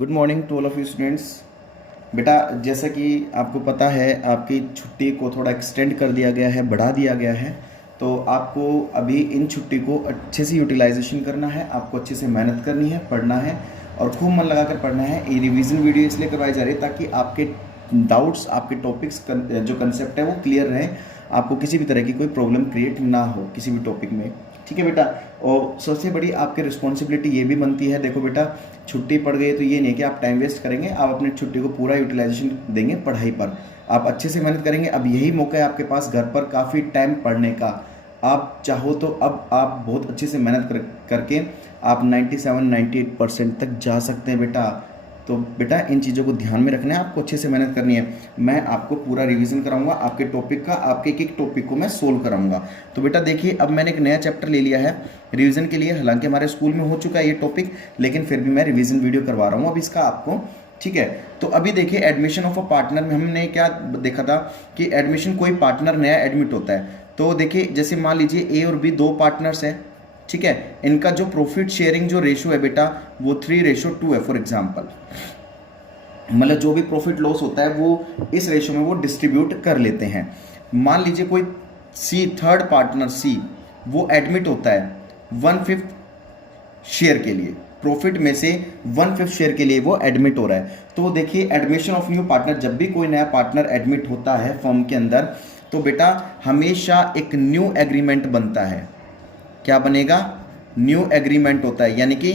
Good morning to all of you students. बेटा, जैसा कि आपको पता है आपकी छुट्टी को थोड़ा एक्सटेंड कर दिया गया है, बढ़ा दिया गया है। तो आपको अभी इन छुट्टी को अच्छे से यूटिलाइजेशन करना है, आपको अच्छे से मेहनत करनी है, पढ़ना है और खूब मन लगाकर पढ़ना है। ये रिवीजन वीडियो इसलिए करवाई जा रही है ताकि आपके डाउट्स, आपके टॉपिक्स जो कंसेप्ट है वो क्लियर रहे, आपको किसी भी तरह की कोई प्रॉब्लम क्रिएट ना हो किसी भी टॉपिक में। ठीक है बेटा। और सबसे बड़ी आपकी रिस्पॉन्सिबिलिटी ये भी बनती है, देखो बेटा, छुट्टी पड़ गई तो ये नहीं कि आप टाइम वेस्ट करेंगे, आप अपनी छुट्टी को पूरा यूटिलाइजेशन देंगे पढ़ाई पर, आप अच्छे से मेहनत करेंगे। अब यही मौका है आपके पास घर पर काफ़ी टाइम पढ़ने का। आप चाहो तो अब आप बहुत अच्छे से मेहनत करके आप 97-98% तक जा सकते हैं बेटा। तो बेटा इन चीज़ों को ध्यान में रखना है, आपको अच्छे से मेहनत करनी है। मैं आपको पूरा रिवीजन कराऊंगा आपके टॉपिक का, आपके एक एक टॉपिक को मैं सोल्व कराऊंगा। तो बेटा देखिए, अब मैंने एक नया चैप्टर ले लिया है रिवीजन के लिए। हालांकि हमारे स्कूल में हो चुका है ये टॉपिक, लेकिन फिर भी मैं रिवीजन वीडियो करवा रहा हूँ अब इसका आपको। ठीक है। तो अभी देखिए, एडमिशन ऑफ अ पार्टनर में हमने क्या देखा था कि एडमिशन, कोई पार्टनर नया एडमिट होता है तो देखिए, जैसे मान लीजिए ए और बी दो पार्टनर्स हैं। ठीक है। इनका जो प्रॉफिट शेयरिंग जो रेशो है बेटा वो 3:2 है। फॉर एग्जांपल, मतलब जो भी प्रॉफिट लॉस होता है वो इस रेशो में वो डिस्ट्रीब्यूट कर लेते हैं। मान लीजिए कोई सी, थर्ड पार्टनर सी, वो एडमिट होता है 1/5 शेयर के लिए, प्रॉफिट में से 1/5 शेयर के लिए वो एडमिट हो रहा है। तो देखिए, एडमिशन ऑफ न्यू पार्टनर, जब भी कोई नया पार्टनर एडमिट होता है फर्म के अंदर, तो बेटा हमेशा एक न्यू एग्रीमेंट बनता है। क्या बनेगा? न्यू एग्रीमेंट होता है, यानी कि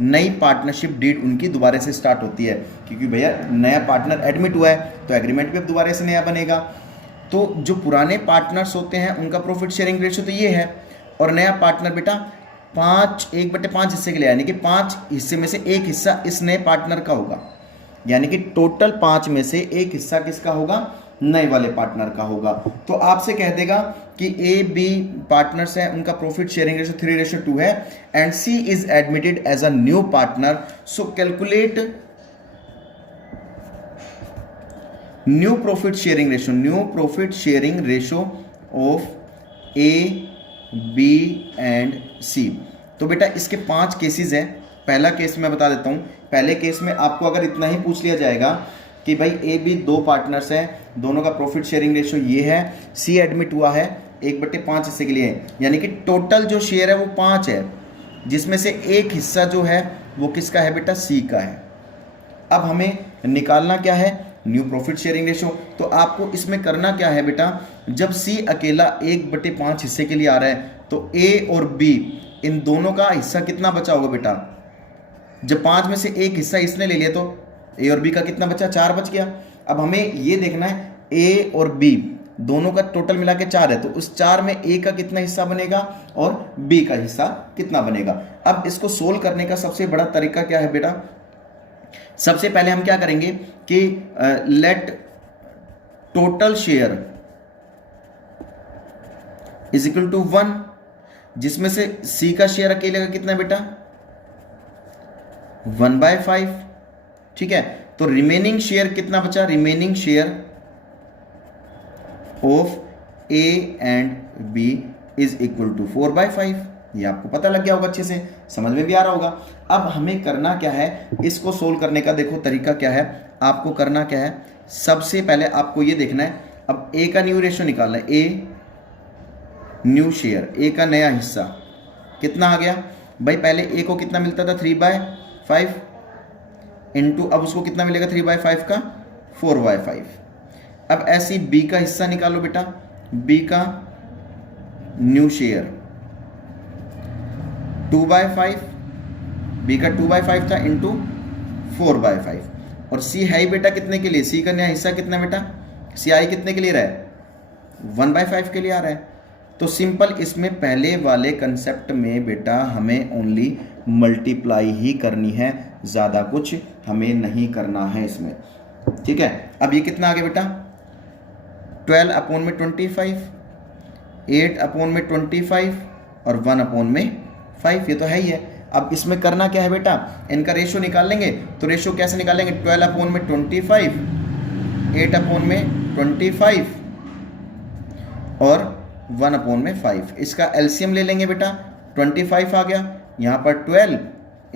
नई पार्टनरशिप डीड उनकी दोबारा से स्टार्ट होती है, क्योंकि भैया नया पार्टनर एडमिट हुआ है तो एग्रीमेंट भी अब दोबारा से नया बनेगा। तो जो पुराने पार्टनर्स होते हैं उनका प्रॉफिट शेयरिंग रेशियो तो ये है, और नया पार्टनर बेटा 1/5 हिस्से के लिए, यानी कि 5 हिस्से में से एक हिस्सा इस नए पार्टनर का होगा, यानी कि टोटल 5 में से एक हिस्सा किसका होगा? नए वाले पार्टनर का होगा। तो आपसे कह देगा कि ए बी पार्टनर्स हैं, उनका प्रॉफिट शेयरिंग रेशो 3:2 है and C is admitted as a new partner. So calculate new profit sharing ratio of A B and C. तो बेटा इसके 5 केसेस हैं। पहला केस मैं बता देता हूं। पहले केस में आपको अगर इतना ही पूछ लिया जाएगा कि भाई ए बी दो पार्टनर्स हैं, दोनों का प्रॉफिट शेयरिंग रेशो ये है, सी एडमिट हुआ है 1/5 हिस्से के लिए, यानी कि टोटल जो शेयर है वो 5 है, जिसमें से एक हिस्सा जो है वो किसका है बेटा? सी का है। अब हमें निकालना क्या है? New profit sharing ratio. तो आपको इसमें करना क्या है बेटा, जब सी अकेला 1/5 हिस्से के लिए आ रहा है तो ए और बी इन दोनों का हिस्सा कितना बचा होगा बेटा? जब 5 में से एक हिस्सा इसने ले लिया तो ए और बी का कितना बचा? 4 बच गया। अब हमें ये देखना है ए और बी दोनों का टोटल मिला के 4 है, तो उस 4 में ए का कितना हिस्सा बनेगा और बी का हिस्सा कितना बनेगा। अब इसको सोल्व करने का सबसे बड़ा तरीका क्या है बेटा? सबसे पहले हम क्या करेंगे कि let total share is equal to 1, जिसमें से सी का शेयर अकेले का कितना है बेटा? 1/5। ठीक है। तो रिमेनिंग शेयर कितना बचा? Remaining share of A and B is equal to 4/5। ये आपको पता लग गया होगा, अच्छे से समझ में भी आ रहा होगा। अब हमें करना क्या है, इसको सोल्व करने का देखो तरीका क्या है। आपको करना क्या है, सबसे पहले आपको ये देखना है, अब ए का न्यू रेशियो निकालना है। ए न्यू शेयर, ए का नया हिस्सा कितना आ गया भाई? पहले ए को कितना मिलता था? 3/5 इंटू, अब उसको कितना मिलेगा 3/5 का? 4/5। अब ऐसी बी का हिस्सा निकालो बेटा, बी का न्यू शेयर 2/5, बी का 2/5 था इंटू 4/5, और सी है ही बेटा कितने के लिए? सी का नया हिस्सा कितना बेटा? सी आई कितने के लिए रहा है? 1/5 के लिए आ रहा है। तो सिंपल, इसमें पहले वाले कंसेप्ट में बेटा हमें ओनली मल्टीप्लाई ही करनी है, ज़्यादा कुछ हमें नहीं करना है इसमें। ठीक है। अब ये कितना आ गया बेटा? 12/25, 8/25 और 1/5, ये तो है ही है। अब इसमें करना क्या है बेटा? इनका रेशो निकाल लेंगे। तो रेशो कैसे निकालेंगे? 12/25, 8/25 और 1/5। इसका एलसीएम ले लेंगे बेटा, 25 आ गया, यहाँ पर 12,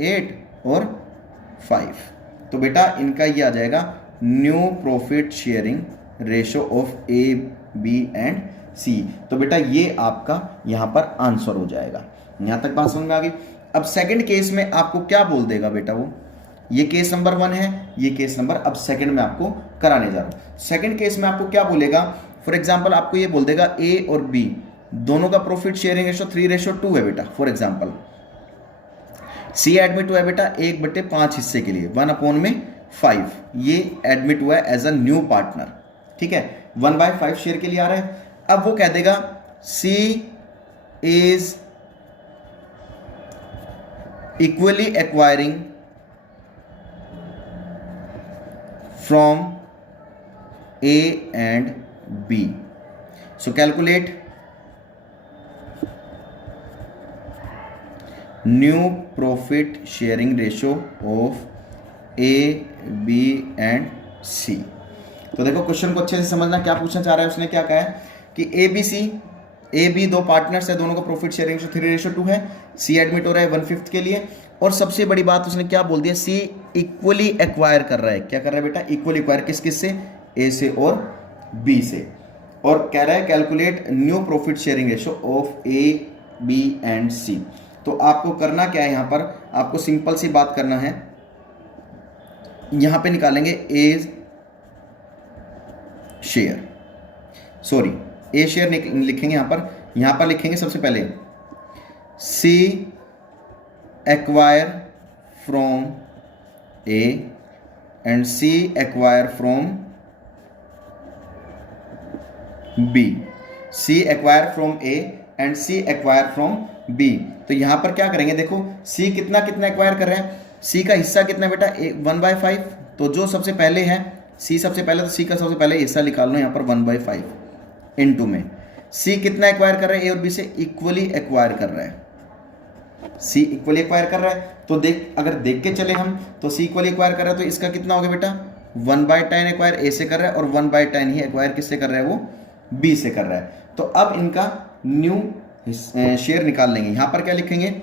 8 और 5। तो बेटा इनका ये आ जाएगा new profit sharing ratio of A B and C. तो बेटा ये आपका यहां पर आंसर हो जाएगा। यहां तक बात समझ में आ गई। अब सेकंड केस में आपको क्या बोल देगा बेटा, वो ये केस नंबर 1 है, ये केस नंबर, अब सेकंड में आपको कराने जा रहा हूं। सेकंड केस में आपको क्या बोलेगा, फॉर एग्जांपल आपको ये बोल देगा ए और बी दोनों का प्रॉफिट शेयरिंग रेशो 3:2 है बेटा। फॉर एग्जांपल सी एडमिट हुआ है बेटा 1/5 हिस्से के लिए 1/5, ये एडमिट हुआ है एज अ न्यू पार्टनर, ठीक है, 1/5 शेयर के लिए आ रहा है। अब वो कह देगा C is equally acquiring from A and B, so calculate new profit sharing ratio of A B and C. तो देखो क्वेश्चन को अच्छे से समझना, क्या पूछना चाह रहा है उसने, क्या कहा है कि ए बी दो पार्टनर्स है, दोनों का प्रॉफिट शेयरिंग रेशो 3:2 है, सी एडमिट हो रहा है 1/5 के लिए, और सबसे बड़ी बात उसने क्या बोल दिया, सी इक्वली एक्वायर कर रहा है। क्या कर रहा है बेटा, इक्वली एक्वायर किस किस से, ए से और बी से, और कह रहा है calculate new profit sharing ratio of A B and C. तो आपको करना क्या है, यहां पर आपको सिंपल सी बात करना है, यहां पे निकालेंगे A share, sorry A share लिखेंगे यहां पर लिखेंगे सबसे पहले C acquire from A and C acquire from B, C acquire from A and C acquire from B. तो यहां पर क्या करेंगे, देखो सी कितना एक्वायर कर रहे हैं, सी का हिस्सा कितना बेटा 1/5, तो जो सबसे पहले है सी सबसे पहले, तो सी का सबसे पहले हिस्सा निकाल लो यहां पर 1/5 इनटू में सी कितना एक्वायर कर रहा है, ए और बी से इक्वली एक्वायर कर रहा है, सी इक्वली एक्वायर कर रहा है। तो अगर देख के चले हम तो सी इक्वली एक्वायर कर रहा है, तो इसका कितना हो गया बेटा 1/10 एक्वायर ए से कर रहा है, और 1/10 ही एक्वायर किससे कर रहा है, वो बी से कर रहा है। तो अब इनका न्यू शेयर निकाल लेंगे। यहां पर क्या लिखेंगे,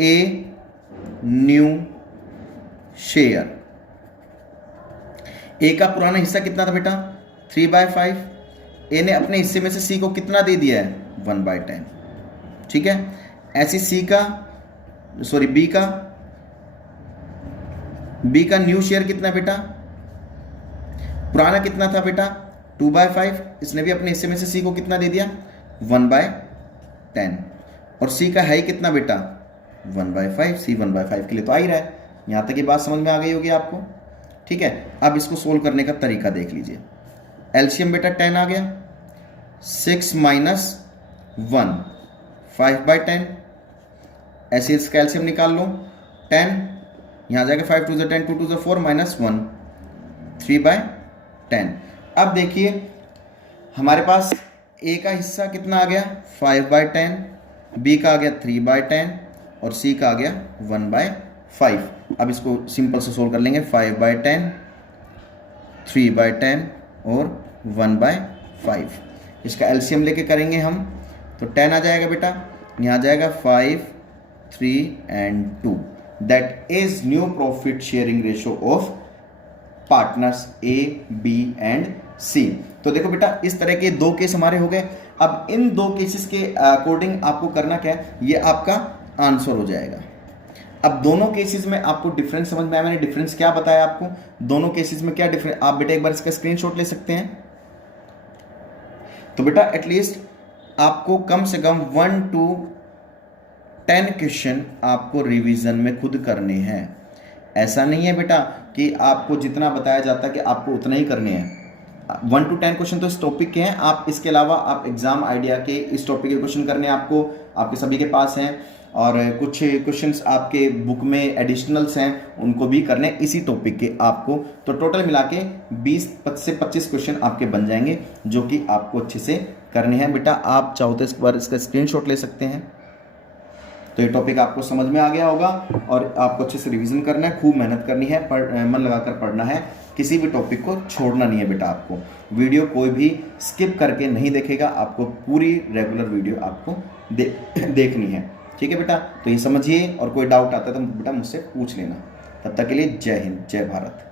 ए न्यू शेयर, ए का पुराना हिस्सा कितना था बेटा 3/5, ए ने अपने हिस्से में से सी को कितना दे दिया है 1/10, ठीक है। ऐसी बी का न्यू शेयर कितना बेटा, पुराना कितना था बेटा 2/5, इसने भी अपने हिस्से में से सी को कितना दे दिया 1/10, और सी का है ही कितना बेटा 1/5, सी 1/5 के लिए तो आ ही रहा है। यहां तक ये बात समझ में आ गई होगी आपको, ठीक है। अब इसको सोल्व करने का तरीका देख लीजिए। एलसीएम बेटा 10 आ गया, 6 - 1 5/10, ऐसे इसका एलसीएम निकाल लो 10, यहां जाएगा 5 × 2 = 10, 2 × 2 = 4 -1 3/10। अब देखिए हमारे पास ए का हिस्सा कितना आ गया 5/10, बी का आ गया 3/10, और सी का आ गया 1/5। अब इसको सिंपल से सोल्व कर लेंगे, 5/10, 3/10 और 1/5। इसका एलसीएम लेके करेंगे हम तो 10 आ जाएगा बेटा, यहाँ जाएगा 5, 3 and 2, that is new profit sharing ratio of partners A B and C. तो देखो बेटा इस तरह के दो केस हमारे हो गए। अब इन दो केसेस के अकॉर्डिंग आपको करना क्या है, ये आपका आंसर हो जाएगा। अब दोनों केसेस में आपको डिफरेंस समझ में आया, मैंने डिफरेंस क्या बताया आपको, दोनों केसेस में क्या डिफरेंस, आप बेटा एक बार इसका स्क्रीनशॉट ले सकते हैं। तो बेटा एटलीस्ट आपको कम से कम 1 to 10 क्वेश्चन आपको रिवीजन में खुद करने हैं। ऐसा नहीं है बेटा कि आपको जितना बताया जाता है कि आपको उतना ही करने हैं। 1 to 10 क्वेश्चन तो इस टॉपिक के हैं, आप इसके अलावा आप एग्जाम आइडिया के इस टॉपिक के क्वेश्चन करने आपको आपके सभी के पास हैं, और कुछ क्वेश्चंस आपके बुक में एडिशनल्स हैं उनको भी करने इसी टॉपिक के आपको। तो टोटल मिला के 20 से 25 क्वेश्चन आपके बन जाएंगे जो कि आपको अच्छे से करने हैं। बेटा आप चाहो तो इस बार इसका स्क्रीनशॉट ले सकते हैं। तो ये टॉपिक आपको समझ में आ गया होगा और आपको अच्छे से रिवीजन करना है, खूब मेहनत करनी है, मन लगाकर पढ़ना है, किसी भी टॉपिक को छोड़ना नहीं है बेटा। आपको वीडियो कोई भी स्किप करके नहीं देखेगा, आपको पूरी रेगुलर वीडियो आपको देखनी है, ठीक है बेटा। तो ये समझिए, और कोई डाउट आता है तो बेटा मुझसे पूछ लेना। तब तक के लिए जय हिंद, जय भारत।